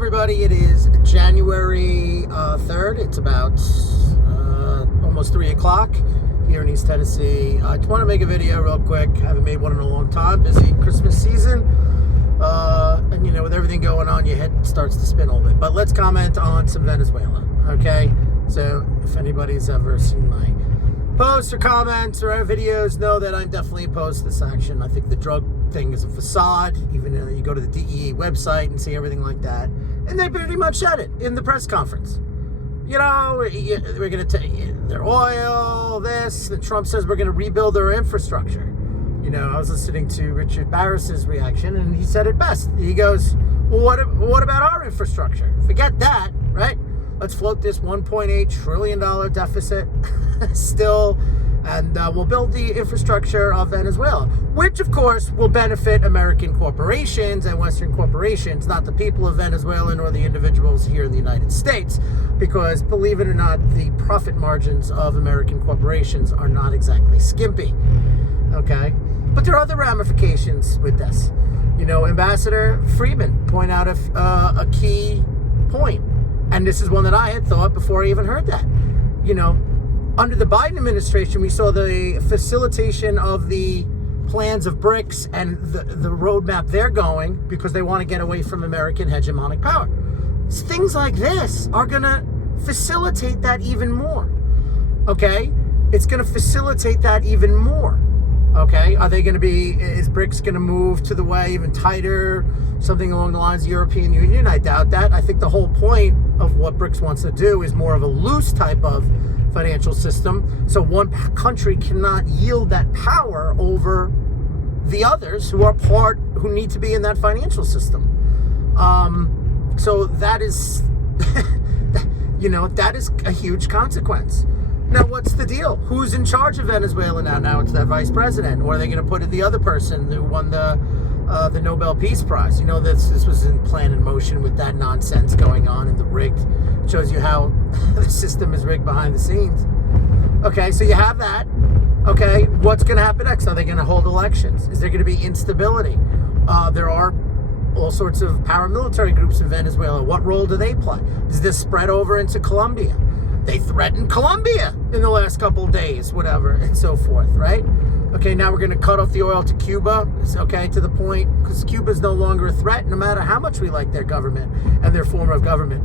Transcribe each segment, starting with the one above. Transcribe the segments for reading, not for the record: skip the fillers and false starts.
everybody. It is January 3rd. It's about almost 3 o'clock here in East Tennessee. I just want to make a video real quick. Haven't made one in a long time. Busy Christmas season. And you know, with everything going on, your head starts to spin a little bit. But let's comment on some Venezuela, okay? So if anybody's ever seen my posts or comments or videos, know that I'm definitely opposed to this action. I think the drug thing is a facade. Even you go to the DEA website and see everything like that, and they pretty much said it in the press conference. You know, we're going to take their oil, this, and Trump says we're going to rebuild their infrastructure. You know, I was listening to Richard Barris's reaction, and he said it best. He goes, well, what about our infrastructure? Forget that, right? Let's float this $1.8 trillion deficit still, and we'll build the infrastructure of Venezuela, which, of course, will benefit American corporations and Western corporations, not the people of Venezuela nor the individuals here in the United States, because, believe it or not, the profit margins of American corporations are not exactly skimpy, okay? But there are other ramifications with this. You know, Ambassador Friedman pointed out a key point, and this is one that I had thought before I even heard that. You know, under the Biden administration, we saw the facilitation of the plans of BRICS and the roadmap they're going because they want to get away from American hegemonic power. Things like this are going to facilitate that even more, okay? It's going to facilitate that even more, okay? Are they going to be, is BRICS going to move to the way even tighter, something along the lines of the European Union? I doubt that. I think the whole point of what BRICS wants to do is more of a loose type of financial system, so one country cannot yield that power over the others who need to be in that financial system. So that is, you know, that is a huge consequence. Now, what's the deal? Who's in charge of Venezuela now? Now it's that vice president, or are they going to put it the other person who won the Nobel Peace Prize? You know, this was in plan in motion with that nonsense going on in the rigged. Shows you how the system is rigged behind the scenes. Okay, so you have that. Okay, what's going to happen next? Are they going to hold elections? Is there going to be instability? There are all sorts of paramilitary groups in Venezuela. What role do they play? Does this spread over into Colombia? They threatened Colombia in the last couple of days, whatever, and so forth, right? Okay, now we're going to cut off the oil to Cuba, okay, to the point, because Cuba is no longer a threat, no matter how much we like their government and their form of government.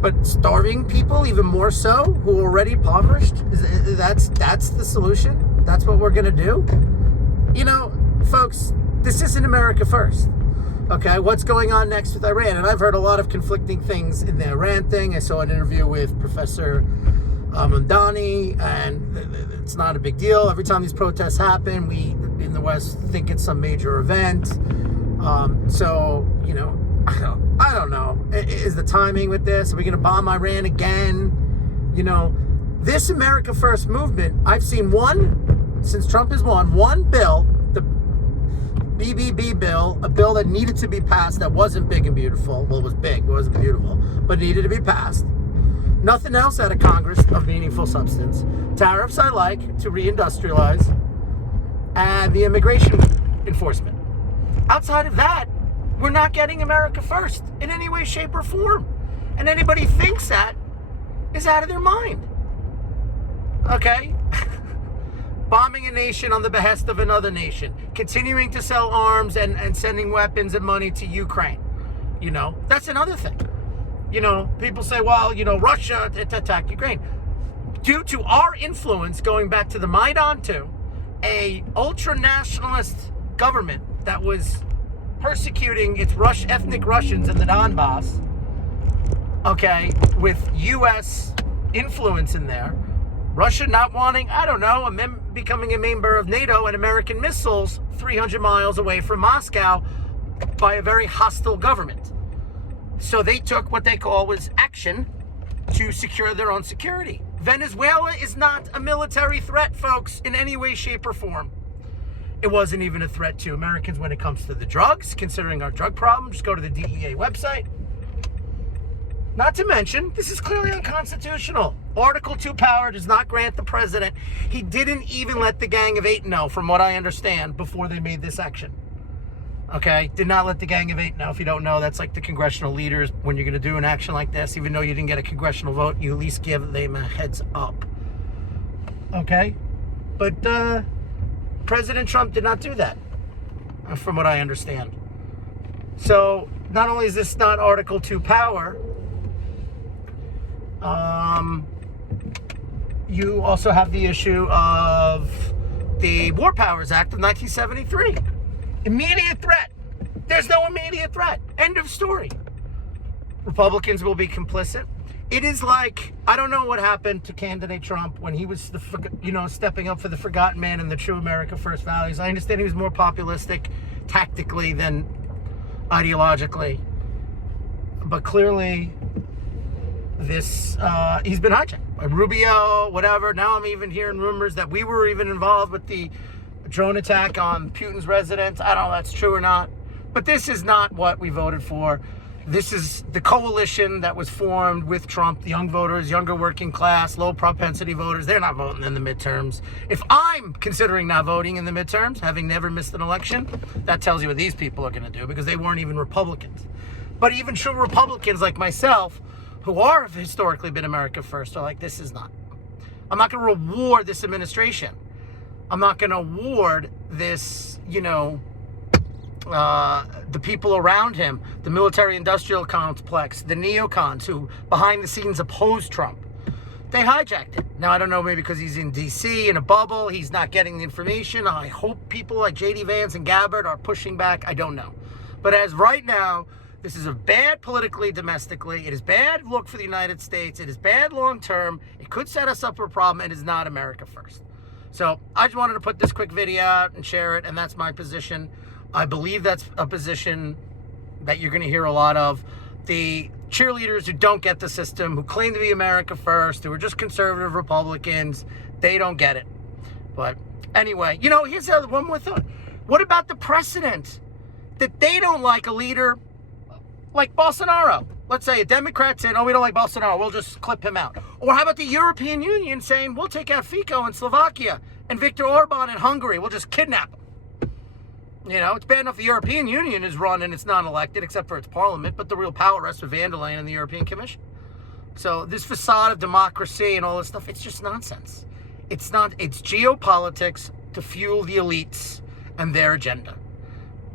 But starving people, even more so, who are already impoverished, that's the solution? That's what we're going to do? You know, folks, this isn't America first. Okay, what's going on next with Iran? And I've heard a lot of conflicting things in the Iran thing. I saw an interview with Professor Mondani, and it's not a big deal. Every time these protests happen, we in the West think it's some major event. So, you know, I don't know. Is the timing with this? Are we going to bomb Iran again? You know, this America First movement, I've seen one, since Trump has won, one bill, the BBB bill, a bill that needed to be passed that wasn't big and beautiful. Well, it was big, it wasn't beautiful, but needed to be passed. Nothing else out of Congress of meaningful substance. Tariffs I like to reindustrialize, and the immigration enforcement. Outside of that, we're not getting America first in any way, shape, or form. And anybody thinks that is out of their mind. Okay? Bombing a nation on the behest of another nation. Continuing to sell arms and sending weapons and money to Ukraine. You know, that's another thing. You know, people say, well, you know, Russia attacked Ukraine. Due to our influence, going back to the Maidan too, a ultra-nationalist government that was persecuting its ethnic Russians in the Donbass, okay, with U.S. influence in there, Russia not wanting, I don't know, becoming a member of NATO, and American missiles 300 miles away from Moscow by a very hostile government. So they took what they call was action to secure their own security. Venezuela is not a military threat, folks, in any way, shape, or form. It wasn't even a threat to Americans when it comes to the drugs, considering our drug problem. Just go to the DEA website. Not to mention, this is clearly unconstitutional. Article 2 power does not grant the president. He didn't even let the Gang of Eight know, from what I understand, before they made this action. Okay, did not let the Gang of Eight know. If you don't know, that's like the congressional leaders. When you're going to do an action like this, even though you didn't get a congressional vote, you at least give them a heads up. Okay, but President Trump did not do that, from what I understand. So not only is this not Article 2 power, you also have the issue of the War Powers Act of 1973. Immediate threat. There's no immediate threat. End of story. Republicans will be complicit. It is like, I don't know what happened to candidate Trump when he was, stepping up for the forgotten man and the true America First values. I understand he was more populistic tactically than ideologically. But clearly, he's been hijacked. Rubio, whatever. Now I'm even hearing rumors that we were even involved with the drone attack on Putin's residence. I don't know if that's true or not. But this is not what we voted for. This is the coalition that was formed with Trump, the young voters, younger working class, low propensity voters. They're not voting in the midterms. If I'm considering not voting in the midterms, having never missed an election, that tells you what these people are going to do, because they weren't even Republicans. But even true Republicans like myself, who are historically been America First, are like, this is not. I'm not going to reward this administration. I'm not going to award this, the people around him, the military-industrial complex, the neocons who behind the scenes oppose Trump. They hijacked it. Now, I don't know, maybe because he's in D.C. in a bubble, he's not getting the information. I hope people like J.D. Vance and Gabbard are pushing back. I don't know. But as right now, this is a bad politically, domestically. It is bad look for the United States. It is bad long-term. It could set us up for a problem. It is not America First. So I just wanted to put this quick video out and share it, and that's my position. I believe that's a position that you're going to hear a lot of. The cheerleaders who don't get the system, who claim to be America First, who are just conservative Republicans, they don't get it. But anyway, here's the other one more thought. What about the precedent that they don't like a leader like Bolsonaro? Let's say a Democrat saying, we don't like Bolsonaro, we'll just clip him out. Or how about the European Union saying, we'll take out Fico in Slovakia and Viktor Orban in Hungary, we'll just kidnap him. It's bad enough the European Union is run and it's non-elected, except for its parliament, but the real power rests with van der Leyen and the European Commission. So this facade of democracy and all this stuff, it's just nonsense. It's geopolitics to fuel the elites and their agenda.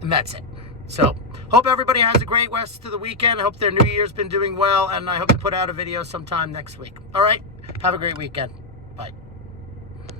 And that's it. So, hope everybody has a great rest of the weekend. I hope their New Year's been doing well, and I hope to put out a video sometime next week. All right? Have a great weekend. Bye.